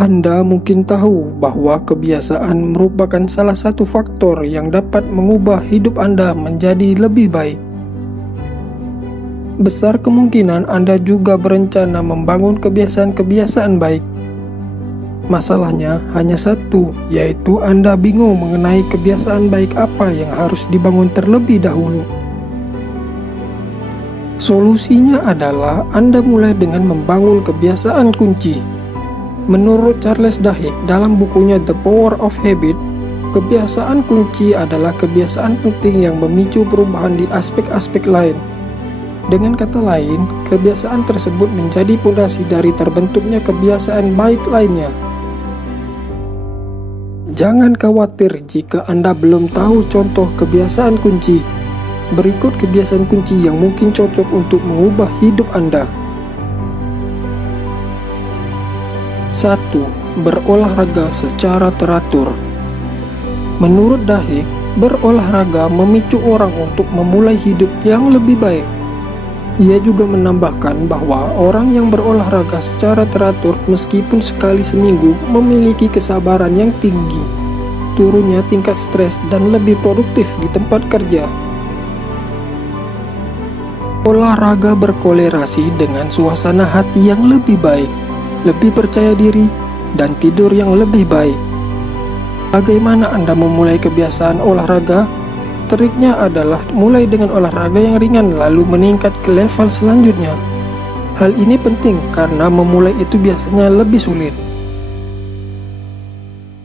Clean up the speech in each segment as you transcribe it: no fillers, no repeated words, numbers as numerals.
Anda mungkin tahu bahwa kebiasaan merupakan salah satu faktor yang dapat mengubah hidup Anda menjadi lebih baik. Besar kemungkinan Anda juga berencana membangun kebiasaan-kebiasaan baik. Masalahnya hanya satu, yaitu Anda bingung mengenai kebiasaan baik apa yang harus dibangun terlebih dahulu. Solusinya adalah Anda mulai dengan membangun kebiasaan kunci. Menurut Charles Duhigg dalam bukunya The Power of Habit, kebiasaan kunci adalah kebiasaan penting yang memicu perubahan di aspek-aspek lain. Dengan kata lain, kebiasaan tersebut menjadi pondasi dari terbentuknya kebiasaan baik lainnya. Jangan khawatir jika Anda belum tahu contoh kebiasaan kunci. Berikut kebiasaan kunci yang mungkin cocok untuk mengubah hidup Anda. 1. Berolahraga secara teratur. Menurut Duhigg, berolahraga memicu orang untuk memulai hidup yang lebih baik. Ia juga menambahkan bahwa orang yang berolahraga secara teratur meskipun sekali seminggu memiliki kesabaran yang tinggi, turunnya tingkat stres dan lebih produktif di tempat kerja. Olahraga berkolerasi dengan suasana hati yang lebih baik, lebih percaya diri, dan tidur yang lebih baik. Bagaimana Anda memulai kebiasaan olahraga? Triknya adalah mulai dengan olahraga yang ringan lalu meningkat ke level selanjutnya. Hal ini penting karena memulai itu biasanya lebih sulit.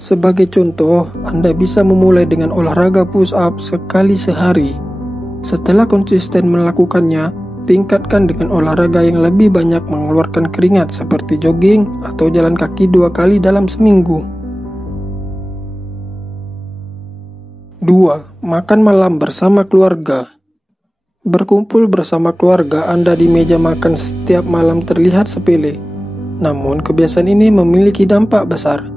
Sebagai contoh, Anda bisa memulai dengan olahraga push up sekali sehari. Setelah konsisten melakukannya, tingkatkan dengan olahraga yang lebih banyak mengeluarkan keringat seperti jogging atau jalan kaki 2 kali dalam seminggu. 2. Makan malam bersama keluarga. Berkumpul bersama keluarga Anda di meja makan setiap malam terlihat sepele, namun kebiasaan ini memiliki dampak besar.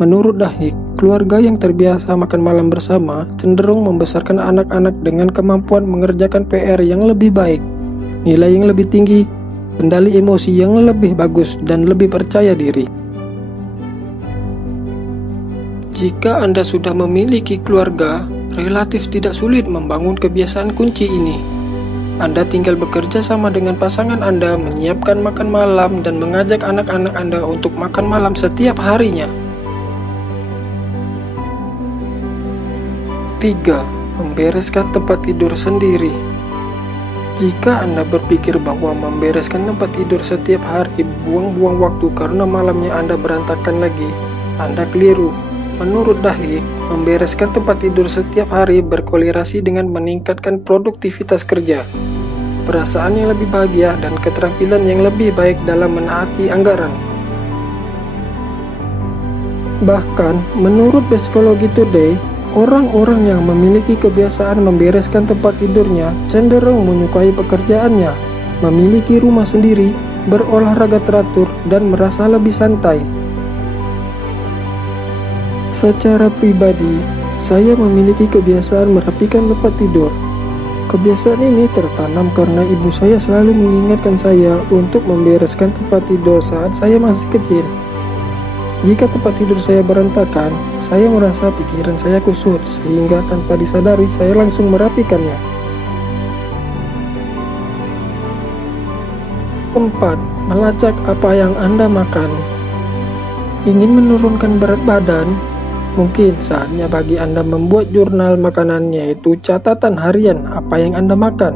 Menurut Duhigg, keluarga yang terbiasa makan malam bersama cenderung membesarkan anak-anak dengan kemampuan mengerjakan PR yang lebih baik, nilai yang lebih tinggi, kendali emosi yang lebih bagus, dan lebih percaya diri. Jika Anda sudah memiliki keluarga, relatif tidak sulit membangun kebiasaan kunci ini. Anda tinggal bekerja sama dengan pasangan Anda, menyiapkan makan malam, dan mengajak anak-anak Anda untuk makan malam setiap harinya. 3. Membereskan tempat tidur sendiri. Jika Anda berpikir bahwa membereskan tempat tidur setiap hari buang-buang waktu karena malamnya Anda berantakan lagi, Anda keliru. Menurut Duhigg, membereskan tempat tidur setiap hari berkolerasi dengan meningkatkan produktivitas kerja, perasaan yang lebih bahagia, dan keterampilan yang lebih baik dalam menaati anggaran. Bahkan, menurut Psychology Today, orang-orang yang memiliki kebiasaan membereskan tempat tidurnya cenderung menyukai pekerjaannya, memiliki rumah sendiri, berolahraga teratur, dan merasa lebih santai. Secara pribadi, saya memiliki kebiasaan merapikan tempat tidur. Kebiasaan ini tertanam karena ibu saya selalu mengingatkan saya untuk membereskan tempat tidur saat saya masih kecil. Jika tempat tidur saya berantakan, saya merasa pikiran saya kusut, sehingga tanpa disadari saya langsung merapikannya. 4. Melacak apa yang Anda makan. Ingin menurunkan berat badan? Mungkin saatnya bagi Anda membuat jurnal makanan, yaitu catatan harian apa yang Anda makan.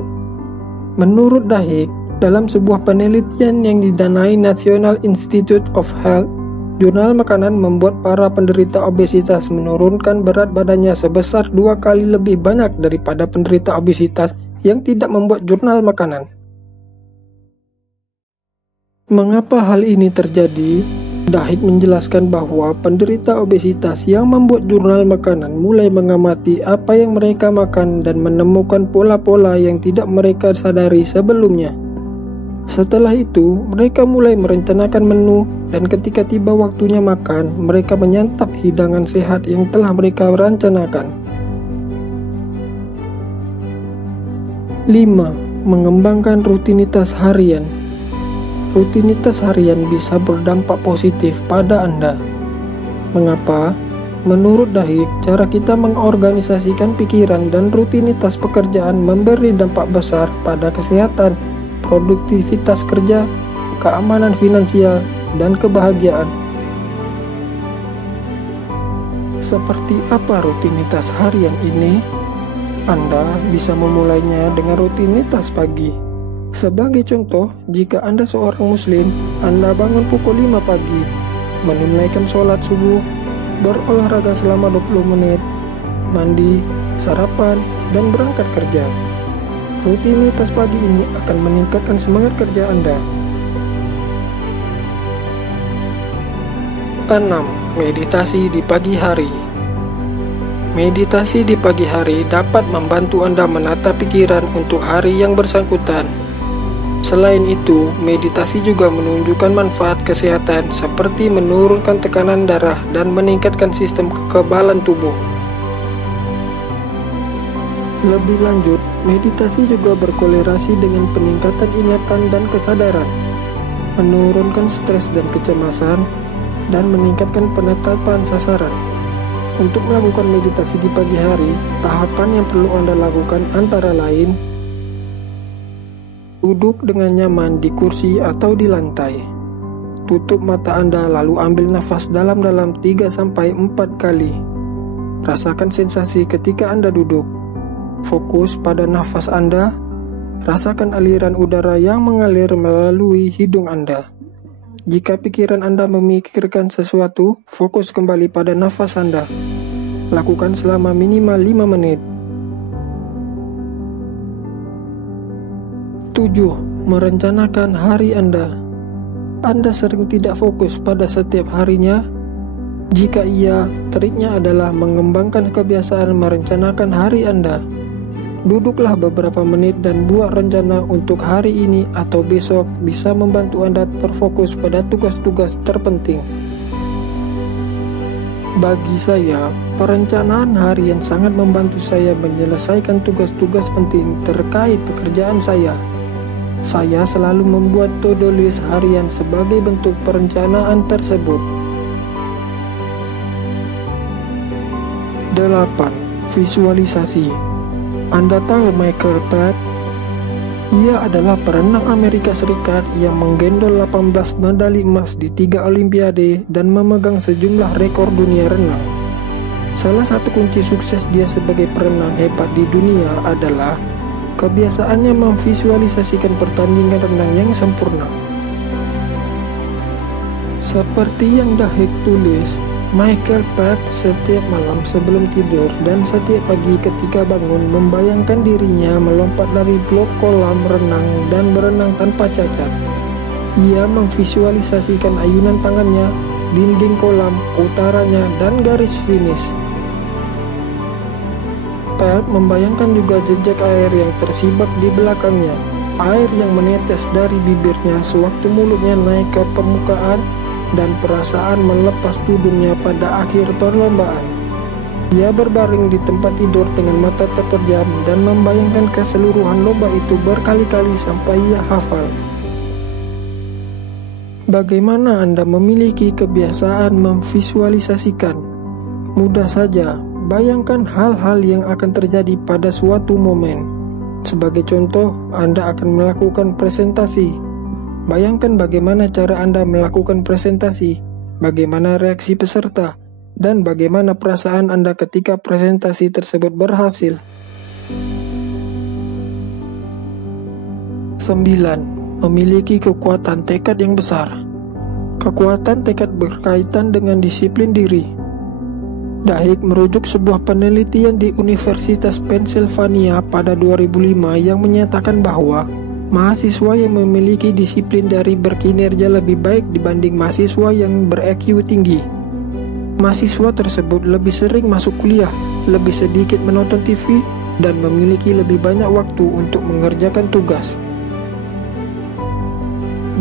Menurut Duhigg, dalam sebuah penelitian yang didanai National Institute of Health, jurnal makanan membuat para penderita obesitas menurunkan berat badannya sebesar 2 kali lebih banyak daripada penderita obesitas yang tidak membuat jurnal makanan. Mengapa hal ini terjadi? Duhigg menjelaskan bahwa penderita obesitas yang membuat jurnal makanan mulai mengamati apa yang mereka makan dan menemukan pola-pola yang tidak mereka sadari sebelumnya. Setelah itu, mereka mulai merencanakan menu, dan ketika tiba waktunya makan, mereka menyantap hidangan sehat yang telah mereka rencanakan. 5. Mengembangkan rutinitas harian. rutinitas harian bisa berdampak positif pada Anda. Mengapa? Menurut Dahik, cara kita mengorganisasikan pikiran dan rutinitas pekerjaan memberi dampak besar pada kesehatan, produktivitas kerja, keamanan finansial, dan kebahagiaan. Seperti apa rutinitas harian ini? Anda bisa memulainya dengan rutinitas pagi. Sebagai contoh, jika Anda seorang muslim, Anda bangun pukul 5 pagi, menunaikan sholat subuh, berolahraga selama 20 menit, mandi, sarapan, dan berangkat kerja. Rutinitas pagi ini akan meningkatkan semangat kerja Anda. 6. Meditasi di pagi hari. Meditasi di pagi hari dapat membantu Anda menata pikiran untuk hari yang bersangkutan. Selain itu, meditasi juga menunjukkan manfaat kesehatan seperti menurunkan tekanan darah dan meningkatkan sistem kekebalan tubuh. Lebih lanjut, meditasi juga berkorelasi dengan peningkatan ingatan dan kesadaran, menurunkan stres dan kecemasan, dan meningkatkan penetapan sasaran. Untuk melakukan meditasi di pagi hari, tahapan yang perlu Anda lakukan antara lain: duduk dengan nyaman di kursi atau di lantai. Tutup mata Anda lalu ambil nafas dalam-dalam 3-4 kali. Rasakan sensasi ketika Anda duduk. Fokus pada nafas Anda. Rasakan aliran udara yang mengalir melalui hidung Anda. Jika pikiran Anda memikirkan sesuatu, fokus kembali pada nafas Anda. Lakukan selama minimal 5 menit. 7. Merencanakan hari Anda. Anda sering tidak fokus pada setiap harinya? Jika iya, triknya adalah mengembangkan kebiasaan merencanakan hari Anda. Duduklah beberapa menit dan buat rencana untuk hari ini atau besok bisa membantu Anda berfokus pada tugas-tugas terpenting. Bagi saya, perencanaan harian sangat membantu saya menyelesaikan tugas-tugas penting terkait pekerjaan saya. Saya selalu membuat to-do list harian sebagai bentuk perencanaan tersebut. 8. Visualisasi. Anda tahu Michael Phelps? Ia adalah perenang Amerika Serikat yang menggendol 18 medali emas di 3 Olimpiade dan memegang sejumlah rekor dunia renang. Salah satu kunci sukses dia sebagai perenang hebat di dunia adalah kebiasaannya memvisualisasikan pertandingan renang yang sempurna. Seperti yang Dahik tulis, Michael Phelps setiap malam sebelum tidur dan setiap pagi ketika bangun membayangkan dirinya melompat dari blok kolam renang dan berenang tanpa cacat. Ia memvisualisasikan ayunan tangannya, dinding kolam, utaranya, dan garis finish. Phelps membayangkan juga jejak air yang tersibak di belakangnya, air yang menetes dari bibirnya sewaktu mulutnya naik ke permukaan, dan perasaan melepas tudungnya pada akhir perlombaan. Ia berbaring di tempat tidur dengan mata terpejam dan membayangkan keseluruhan lomba itu berkali-kali sampai ia hafal. Bagaimana Anda memiliki kebiasaan memvisualisasikan? Mudah saja, bayangkan hal-hal yang akan terjadi pada suatu momen. Sebagai contoh, Anda akan melakukan presentasi. Bayangkan bagaimana cara Anda melakukan presentasi, bagaimana reaksi peserta, dan bagaimana perasaan Anda ketika presentasi tersebut berhasil. 9. Memiliki kekuatan tekad yang besar. Kekuatan tekad berkaitan dengan disiplin diri. Dahik merujuk sebuah penelitian di Universitas Pennsylvania pada 2005 yang menyatakan bahwa mahasiswa yang memiliki disiplin dari berkinerja lebih baik dibanding mahasiswa yang ber-EQ tinggi. Mahasiswa tersebut lebih sering masuk kuliah, lebih sedikit menonton TV, dan memiliki lebih banyak waktu untuk mengerjakan tugas.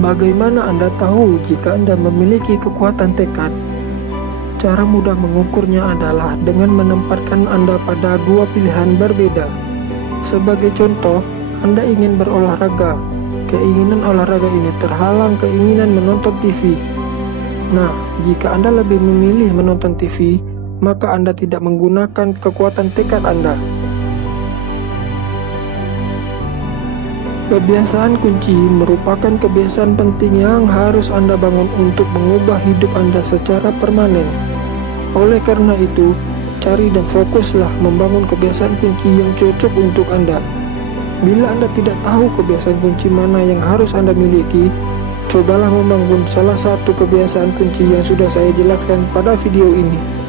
Bagaimana Anda tahu jika Anda memiliki kekuatan tekad? Cara mudah mengukurnya adalah dengan menempatkan Anda pada dua pilihan berbeda. Sebagai contoh, Anda ingin berolahraga, keinginan olahraga ini terhalang keinginan menonton TV. Nah, jika Anda lebih memilih menonton TV, maka Anda tidak menggunakan kekuatan tekad Anda. Kebiasaan kunci merupakan kebiasaan penting yang harus Anda bangun untuk mengubah hidup Anda secara permanen. Oleh karena itu, cari dan fokuslah membangun kebiasaan kunci yang cocok untuk Anda. Bila Anda tidak tahu kebiasaan kunci mana yang harus Anda miliki, cobalah membangun salah satu kebiasaan kunci yang sudah saya jelaskan pada video ini.